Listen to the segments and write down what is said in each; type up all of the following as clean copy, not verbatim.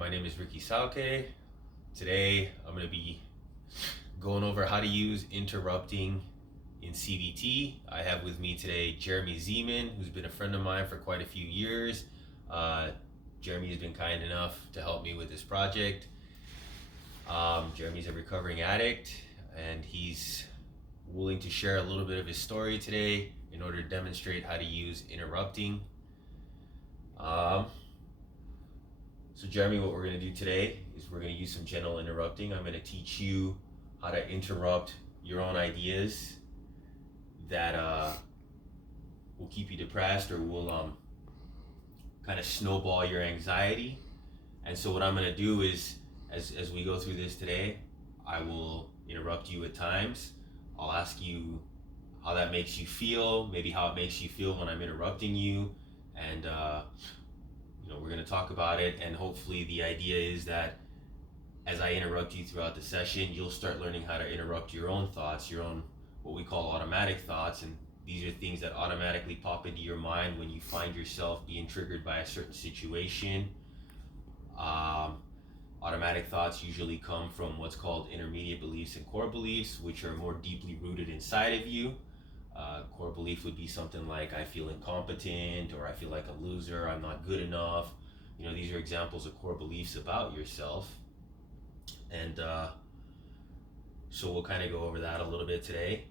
My name is Ricky Sauque. Today I'm going to be going over how to use interrupting in CBT. I have with me today Jeremy Zeman, who's been a friend of mine for quite a few years. Jeremy has been kind enough to help me with this project. Jeremy's a recovering addict, and he's willing to share a little bit of his story today in order to demonstrate how to use interrupting. So Jeremy, what we're going to do today is we're going to use some gentle interrupting. I'm going to teach you how to interrupt your own ideas that will keep you depressed or will kind of snowball your anxiety. And so what I'm going to do is, as we go through this today, I will interrupt you at times. I'll ask you how that makes you feel, maybe how it makes you feel when I'm interrupting you, and we're going to talk about it. And hopefully the idea is that as I interrupt you throughout the session, you'll start learning how to interrupt your own thoughts, your own what we call automatic thoughts. And these are things that automatically pop into your mind when you find yourself being triggered by a certain situation. Automatic thoughts usually come from what's called intermediate beliefs and core beliefs, which are more deeply rooted inside of you. Core belief would be something like I feel incompetent, or I feel like a loser, I'm not good enough. These are examples of core beliefs about yourself. And so we'll kind of go over that a little bit today.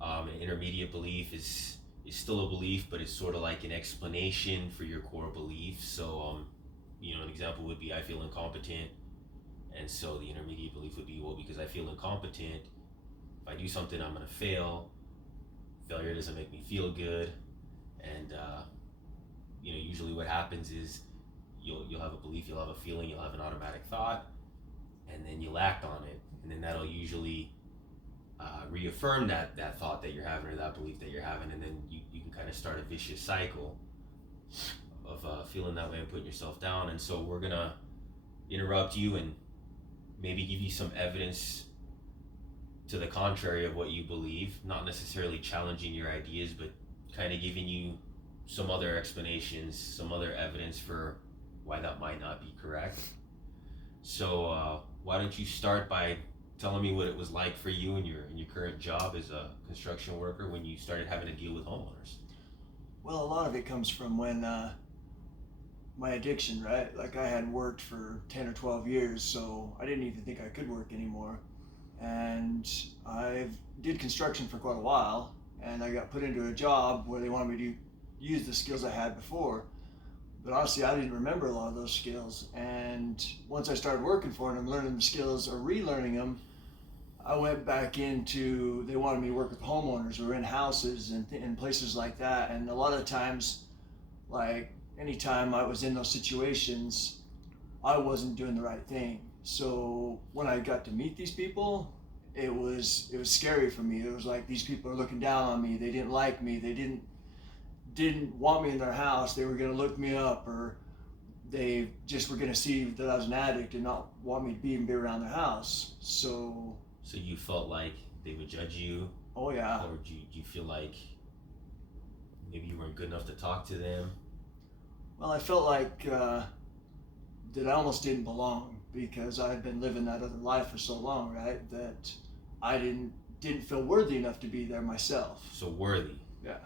An intermediate belief is still a belief, but it's sort of like an explanation for your core belief. So an example would be I feel incompetent, and so the intermediate belief would be, well, because I feel incompetent, if I do something I'm going to fail. Failure doesn't make me feel good. And usually what happens is you'll have a belief, you'll have a feeling, you'll have an automatic thought, and then you'll act on it, and then that'll usually reaffirm that thought that you're having, or that belief that you're having, and then you can kind of start a vicious cycle of feeling that way and putting yourself down. And so we're gonna interrupt you and maybe give you some evidence to the contrary of what you believe, not necessarily challenging your ideas, but kind of giving you some other explanations, some other evidence for why that might not be correct. So why don't you start by telling me what it was like for you in your current job as a construction worker when you started having to deal with homeowners? Well, a lot of it comes from when my addiction, right? Like I had worked for 10 or 12 years, so I didn't even think I could work anymore. And I did construction for quite a while, and I got put into a job where they wanted me to use the skills I had before. But honestly, I didn't remember a lot of those skills. And once I started working for them, learning the skills or relearning them, I went back into, they wanted me to work with homeowners or in houses and places like that. And a lot of times, like anytime I was in those situations, I wasn't doing the right thing. So when I got to meet these people, it was scary for me. It was like these people are looking down on me. They didn't like me. They didn't want me in their house. They were going to look me up, or they just were going to see that I was an addict and not want me to even be around their house. So you felt like they would judge you? Oh yeah. Or do you feel like maybe you weren't good enough to talk to them? Well, I felt like that I almost didn't belong, because I had been living that other life for so long, right? That I didn't feel worthy enough to be there myself. So worthy. Yeah.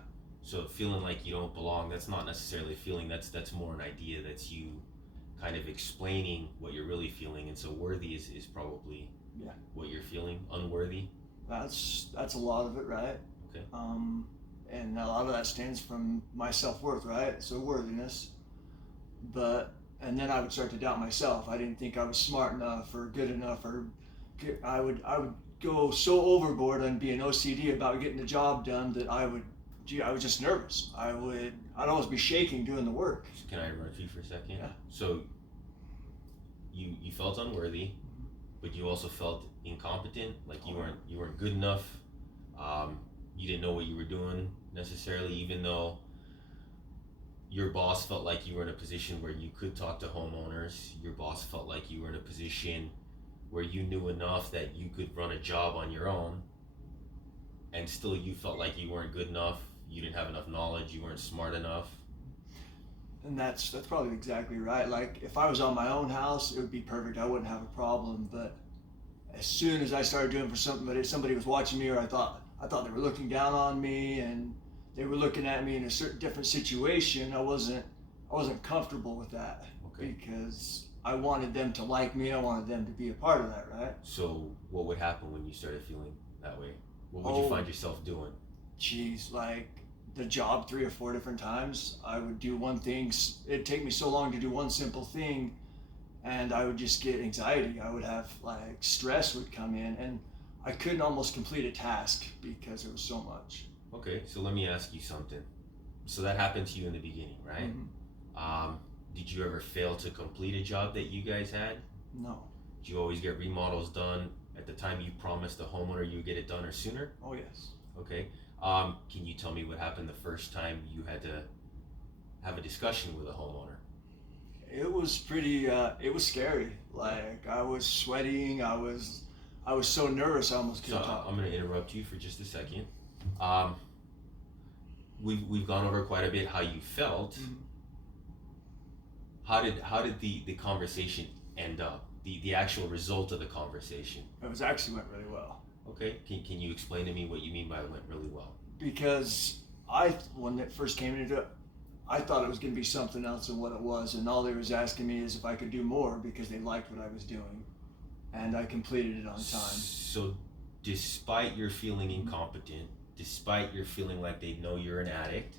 So feeling like you don't belong, that's not necessarily a feeling, that's more an idea. That's you kind of explaining what you're really feeling. And so worthy is probably what you're feeling, unworthy. That's a lot of it, right? Okay. And a lot of that stems from my self-worth, right? So worthiness. And then I would start to doubt myself. I didn't think I was smart enough or good enough, or I would go so overboard on being OCD about getting the job done that I was just nervous. I'd almost be shaking doing the work. Can I interrupt you for a second? Yeah. So you felt unworthy, but you also felt incompetent, like you weren't good enough. You didn't know what you were doing necessarily, even though your boss felt like you were in a position where you could talk to homeowners. Your boss felt like you were in a position where you knew enough that you could run a job on your own, and still you felt like you weren't good enough, you didn't have enough knowledge, you weren't smart enough. And that's probably exactly right. Like if I was on my own house, it would be perfect. I wouldn't have a problem. But as soon as I started doing for something, but if somebody was watching me, or I thought they were looking down on me, and they were looking at me in a certain different situation, I wasn't comfortable with that Okay. because I wanted them to like me. I wanted them to be a part of that, right? So what would happen when you started feeling that way? What would you Oh, find yourself doing? geez, like the job 3 or 4 different times. I would do one thing. It'd take me so long to do one simple thing, and I would just get anxiety. I would have like stress would come in, and I couldn't almost complete a task because it was so much. Okay, so let me ask you something. So that happened to you in the beginning, right? Hmm. Um, did you ever fail to complete a job that you guys had? No. Did you always get remodels done at the time you promised the homeowner you would get it done or sooner? Oh yes. Okay. Can you tell me what happened the first time you had to have a discussion with a homeowner? It was pretty. It was scary. Like I was sweating. I was so nervous. I almost So couldn't talk. I'm going to interrupt you for just a second. Um, we've gone over quite a bit how you felt. Mhm. How did the conversation end up? The actual result of the conversation. It was actually went really well Okay, can you explain to me what you mean by it went really well? because when it first came into it, I thought it was going to be something else than what it was, and all they was asking me is if I could do more because they liked what I was doing, and I completed it on time. So, despite your feeling incompetent, despite your feeling like they know you're an addict,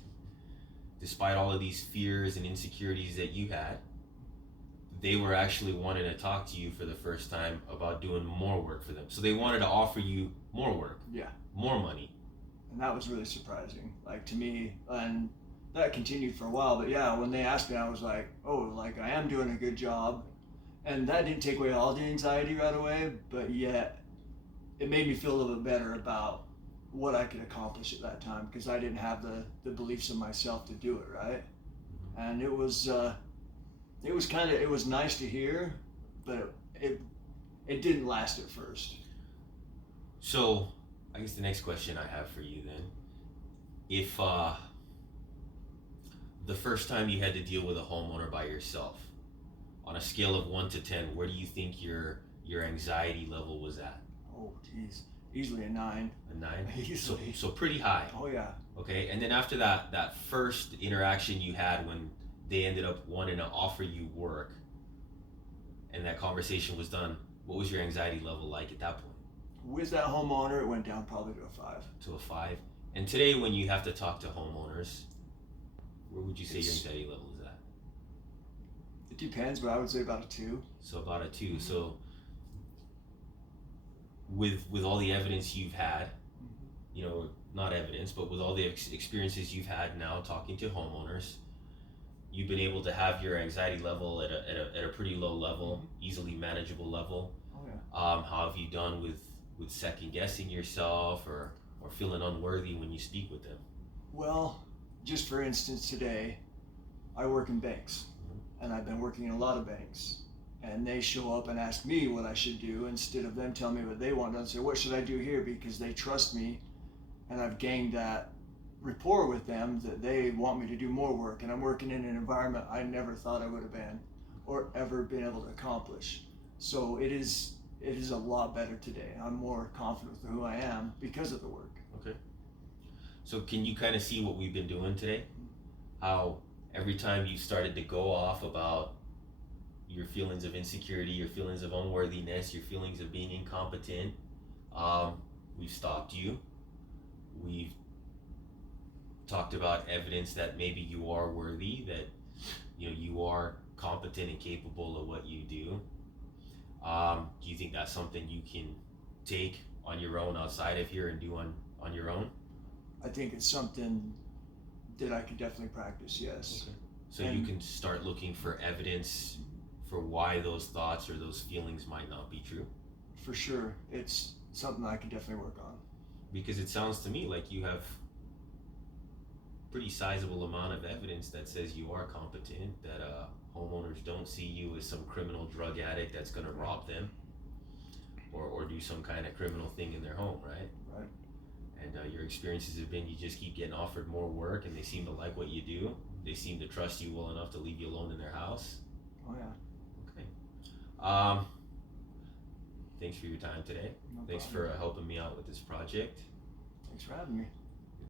despite all of these fears and insecurities that you had, they were actually wanting to talk to you for the first time about doing more work for them. So they wanted to offer you more work, Yeah, more money. and that was really surprising, like to me, and that continued for a while. But yeah, when they asked me, I was like, oh, like I am doing a good job, and that didn't take away all the anxiety right away, but yet it made me feel a little bit better about what I could accomplish at that time because I didn't have the beliefs in myself to do it right, and it was nice to hear, but it didn't last at first. So, I guess the next question I have for you then, if the first time you had to deal with a homeowner by yourself, on a scale of 1 to 10, where do you think your anxiety level was at? Oh, geez, easily a 9. A 9. So Easily. so pretty high. Oh yeah. Okay, and then after that first interaction you had when they ended up wanting to offer you work, and that conversation was done, what was your anxiety level like at that point? With that homeowner, it went down probably to a 5. To a 5. And today, when you have to talk to homeowners, where would you say your It's anxiety level is at? it depends, but I would say about a 2. So about a 2. So with all the evidence you've had, you know, not evidence, but with all the experiences you've had now talking to homeowners, you've been able to have your anxiety level at a pretty low level, easily manageable level. Oh yeah. How have you done with second guessing yourself or feeling unworthy when you speak with them? Well, just for instance, today I work in banks, and I've been working in a lot of banks, and they show up and ask me what I should do instead of them telling me what they want. And say, what should I do here? Because they trust me, and I've gained that rapport with them that they want me to do more work, and I'm working in an environment I never thought I would have been or ever been able to accomplish. So it is a lot better today. I'm more confident with who I am because of the work. Okay. So can you kind of see what we've been doing today? How every time you started to go off about your feelings of insecurity, your feelings of unworthiness, your feelings of being incompetent, we've stopped you. We've talked about evidence that maybe you are worthy, that you are competent and capable of what you do. Do you think that's something you can take on your own outside of here and do on your own? I think it's something that I could definitely practice, yes. Okay. So you And can start looking for evidence for why those thoughts or those feelings might not be true. for sure, it's something I could definitely work on. Because it sounds to me like you have pretty sizable amount of evidence that says you are competent, that homeowners don't see you as some criminal drug addict that's going to rob them or do some kind of criminal thing in their home, right? Right. And your experiences have been you just keep getting offered more work and they seem to like what you do. they seem to trust you well enough to leave you alone in their house. Oh yeah. Okay. Um, Thanks for your time today. No Thanks problem. for helping me out with this project. Thanks for having me.